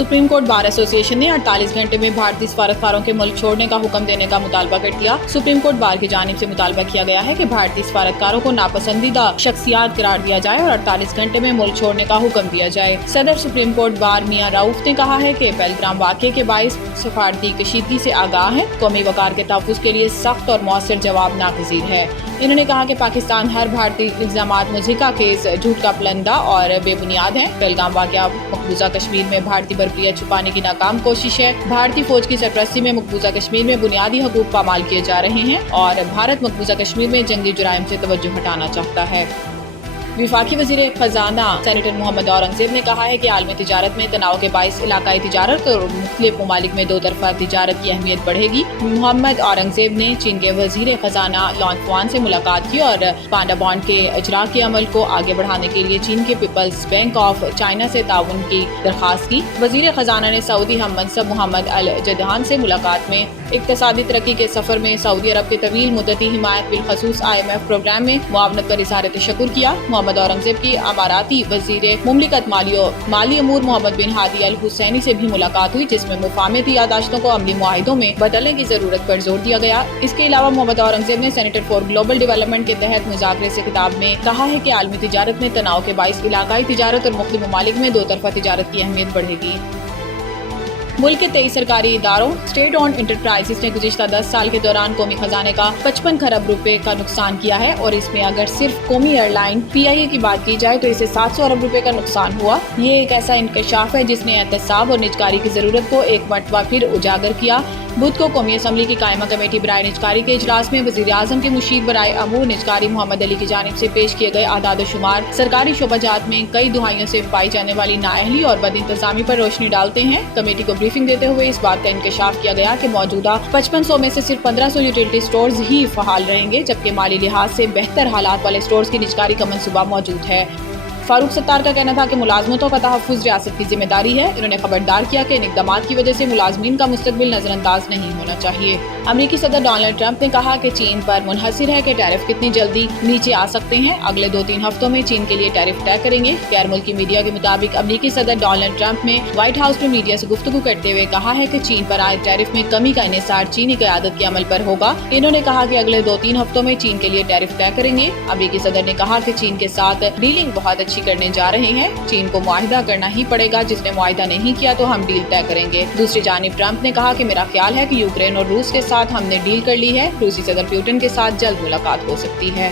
Supreme court bar association ने 48 घंटे में भारतीय सफारतकारों के मुल्क छोड़ने का हुक्म देने का मुतालबा कर दिया। सुप्रीम कोर्ट बार की जानिब से मुतालबा किया गया है कि भारतीय सफारतकारों को नापसंदीदा शख्सियात करार दिया जाए और 48 घंटे में मुल्क छोड़ने का हुक्म दिया जाए। सदर सुप्रीम कोर्ट बार मियां रऊफ ने कहा है कि पहलगाम वाक़े के बाइस सफारती कशीदगी से आगाह है। कौमी वकार के तहफ़्फ़ुज़ के लिए सख्त और मौसर जवाब नागज़ीर है। इन्होंने कहा कि पाकिस्तान हर भारतीय इल्ज़ामात मुज़हिका केस झूठ का पलंदा और बेबुनियाद है। पहलगाम वाक़या मकबूजा कश्मीर में भारतीय बर्बरियत छुपाने की नाकाम कोशिश है। भारतीय फौज की सरपरस्ती में मकबूजा कश्मीर में बुनियादी हकूक़ पामाल किए जा रहे हैं और भारत मकबूजा कश्मीर में जंगी जुराइम से तवज्जो हटाना चाहता है। वफाकी वज़ीर ख़जाना सेनेटर मोहम्मद औरंगज़ेब ने कहा है कि आलमी तिजारत में तनाव के बाइस इलाकाई तिजारत और मुख्तलिफ ममालिक में दो तरफ़ा तिजारत की अहमियत बढ़ेगी। मोहम्मद औरंगज़ेब ने चीन के वज़ीर ख़जाना लॉन्गफुआन से मुलाकात की और पांडा बॉन्ड के इजरा के अमल को आगे बढ़ाने के लिए चीन के पीपल्स बैंक ऑफ चाइना से ताउन की दरख्वास्त की। वज़ीर ख़जाना ने सऊदी हम मनसब मोहम्मद अल जदहान से मुलाकात में इक़्तिसादी तरक्की के सफ़र में सऊदी अरब के तवील मुद्दती हिमायत बिलखसूस IMF प्रोग्राम में मुआवनत पर इज़हार तशक्कुर किया। मोहम्मद औरंगज़ेब की अमाराती वज़ीर मुमलिकत माली अमूर मोहम्मद बिन हादी अल हुसैनी से भी मुलाकात हुई, जिसमें मुफाहमती यादाश्तों को अमली मुआहिदों में बदलने की ज़रूरत पर जोर दिया गया। इसके अलावा मोहम्मद औरंगज़ेब ने सेंटर फॉर ग्लोबल डेवलपमेंट के तहत मुज़ाकरे से खिताब में कहा है कि आलमी तिजारत में तनाव के बाइस इलाकाई तिजारत और मुख्तलिफ ममालिक में दो तरफ़ा तिजारत की अहमियत बढ़ेगी। मुल्क के 23 सरकारी इदारों स्टेट ऑन इंटरप्राइजेस ने गुज़िश्ता 10 साल के दौरान कौमी खजाने का 55 खरब रुपए का नुकसान किया है और इसमें अगर सिर्फ कौमी एयरलाइन PIA की बात की जाए तो इसे 700 अरब रुपए का नुकसान हुआ। ये एक ऐसा इंकशाफ है जिसने एहतसाब और निजकारी की ज़रूरत को एक मरतबा फिर उजागर किया। बुध को कौमी असम्बली की कायमा कमेटी बराए निजकारी के इजलास में वज़ीर आज़म के मुशीर बराए अमूर निजकारी मोहम्मद अली की जानिब से पेश किए गए आदाद शुमार सरकारी शोबाजात में कई दुहाइयों से पाई जाने वाली नाअहली और बद इंतज़ामी पर रोशनी डालते हैं। कमेटी को ब्रीफिंग देते हुए इस बात का इंकशाफ किया गया कि मौजूदा 5500 में से सिर्फ 1500 यूटिलिटी स्टोर्स ही फहाल रहेंगे, जबकि माली लिहाज से बेहतर हालात वाले स्टोर्स की निजकारी का मंसूबा मौजूद है। फारूक सत्तार का कहना था कि मुलाजमतों का तहफ़्फ़ुज़ रियासत की जिम्मेदारी है। इन्होंने खबरदार किया कि इन इक़दामात की वजह से मुलाजमीन का मुस्तक़बिल नज़रअंदाज नहीं होना चाहिए। अमरीकी सदर डोनाल्ड ट्रंप ने कहा कि चीन पर मुनहसिर है कि टैरिफ कितनी जल्दी नीचे आ सकते हैं। अगले 2-3 हफ्तों में चीन के लिए टैरिफ तय करेंगे। गैर मुल्की मीडिया के मुताबिक अमरीकी सदर डोनाल्ड ट्रंप ने व्हाइट हाउस में मीडिया से गुफ्तगू करते हुए कहा है कि चीन पर आए टैरिफ में कमी का इन्हिसार चीनी क़यादत के अमल पर होगा। इन्होंने कहा कि अगले 2-3 हफ्तों में चीन के लिए टैरिफ तय करेंगे। अमरीकी सदर ने कहा कि चीन के साथ डीलिंग बहुत अच्छी करने जा रहे हैं। चीन को मुआहिदा करना ही पड़ेगा, जिसने मुआहिदा नहीं किया तो हम डील तय करेंगे। दूसरी जानिब ट्रंप ने कहा कि मेरा ख्याल है कि यूक्रेन और रूस के साथ हमने डील कर ली है। रूसी सदर पुतिन के साथ जल्द मुलाकात हो सकती है।